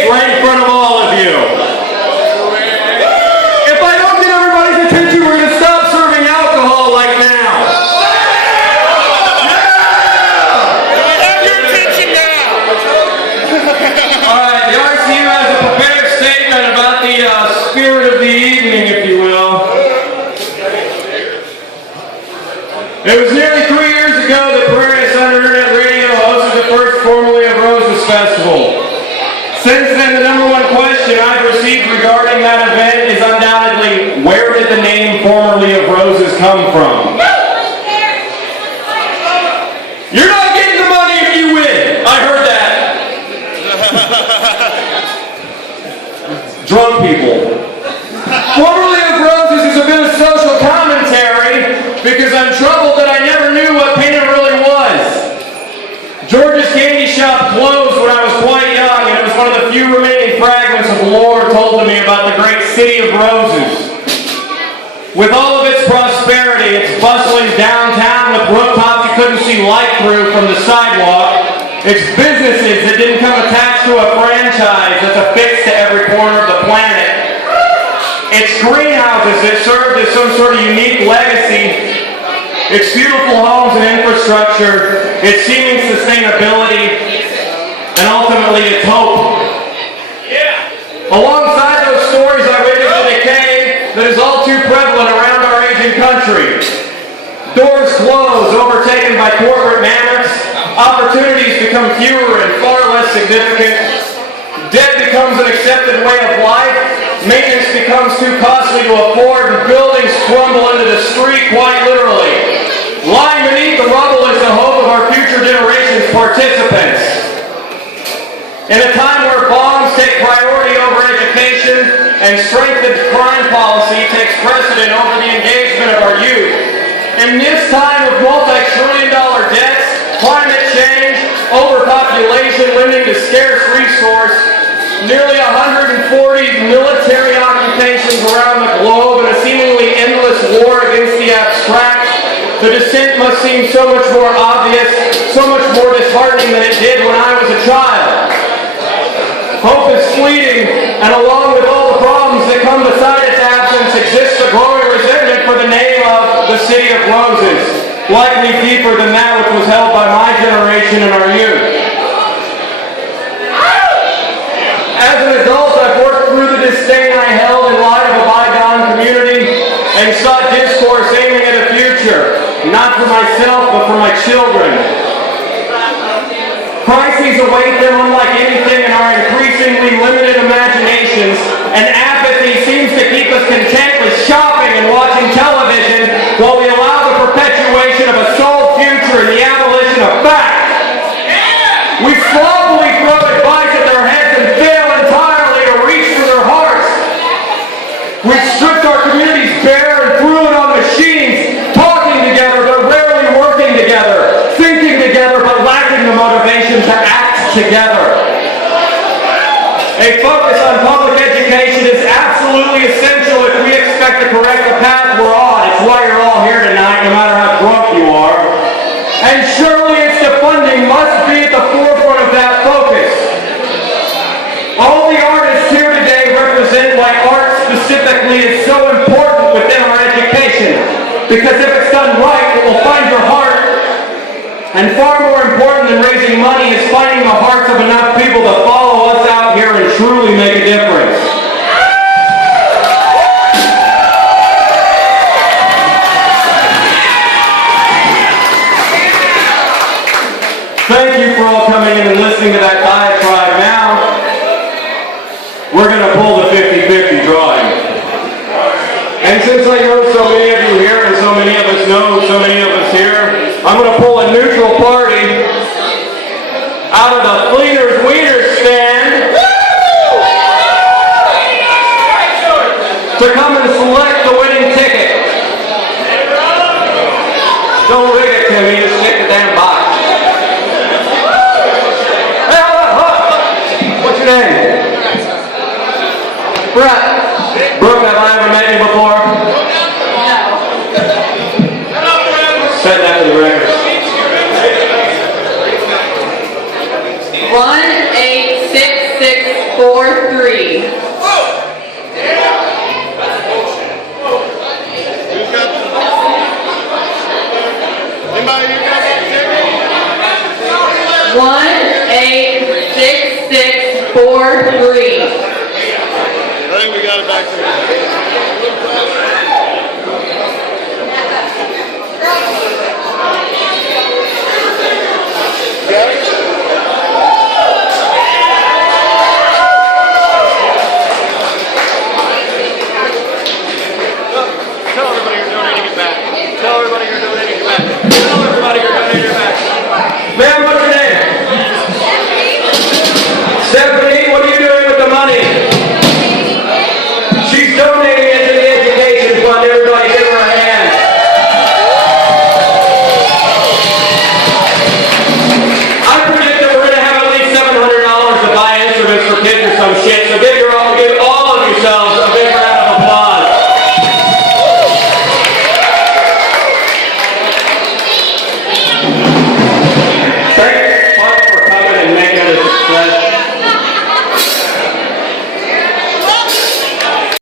stage right in front of all of you. If I don't get everybody's attention, we're going to stop serving alcohol like now. Have your attention now. All right, the RCU has a prepared statement about the spirit of the evening, if you will. It was nearly 3 years ago that Prairie Asunder Internet Radio hosted the first Formerly of Roses Festival. Since then, the number one question I've received regarding that event is undoubtedly, where did the name Formerly of Roses come from? You're not getting the money if you win. I heard that. Drunk people. Formerly of Roses is a bit of social commentary because I'm troubled that I never knew what Pana really was. George's Candy Shop closed when I was quite young, and it was one of the few remaining fragments of lore told to me about the great city of roses. With all of its prosperity, its bustling downtown with rooftops you couldn't see light through from the sidewalk, its businesses that didn't come attached to a franchise that's affixed to every corner of the planet, its greenhouses that served as some sort of unique legacy, its beautiful homes and infrastructure, its seeming sustainability, and ultimately its hope. Alongside those stories, I witnessed a decay that is all too prevalent around our aging country. Doors close, overtaken by corporate mammoths. Opportunities become fewer and far less significant. Debt becomes an accepted way of life. Maintenance becomes too costly to afford, and buildings crumble into the street quite literally. Lying beneath the rubble is the hope of our future generations' participants. In a time where bombs take priority over education and strengthened crime policy takes precedent over the engagement of our youth, in this time of multi-trillion-dollar debts, climate change, overpopulation limiting to scarce resource, nearly 140 military occupations around the globe, and a seemingly endless war against the abstract, the descent must seem so much more obvious, so much more disheartening than it did when I was a child. Hope is fleeting, and along with all the problems that come beside its absence exists a growing resentment for the name of the City of Roses, likely deeper than that which was held by my generation and our youth. As an adult, I've worked through the disdain I held in light of a bygone community and sought discourse aiming at a future, not for myself, but for my children. Crises await them unlike anything in our increasingly limited imaginations, and apathy seems to keep us content with shopping and watching television while we allow the perpetuation of a sold future and the abolition of fact. We slothfully throw advice at their heads and fail entirely to reach for their hearts. We've stripped our communities bare and threw it on machines, talking together but rarely working together, thinking together but lacking the motivation to act together. A focus on public education is absolutely essential if we expect to correct the path we're on. It's why you're all here tonight, no matter how drunk you are. And surely its defunding must be at the forefront of that focus. All the artists here today represent why art specifically is so important within our education. Because if it's done right, it will find your heart. And far more important than raising money is finding the hearts of enough people to follow us out here and truly make a difference. Thank you for all coming in and listening to that diatribe. Now, we're going to pull the 50-50 drawing. And since I know so many of you here and so many of us know so many of us here, I'm going to pull a neutral party out of the Fleener's Wiener stand to come and select the winning ticket. Don't rig it, Timmy. Just stick the damn box. Hey, hold on. What's your name? Brett. Brooke, have I ever met you before? Set that to the record. 18664. 64643. Anybody who got that ticket? 186643. I think we got it back there. Tell everybody you're donating it back. Tell everybody you're donating it back. Tell everybody you're donating it back. Ma'am, what's your name? Stephanie, what are you doing with the money? She's donating it to the education fund. Everybody give her a hand. I predict that we're going to have at least $700 to buy instruments for kids or some shit, so give all of yourselves a big round of applause. Thanks for coming and making it a success.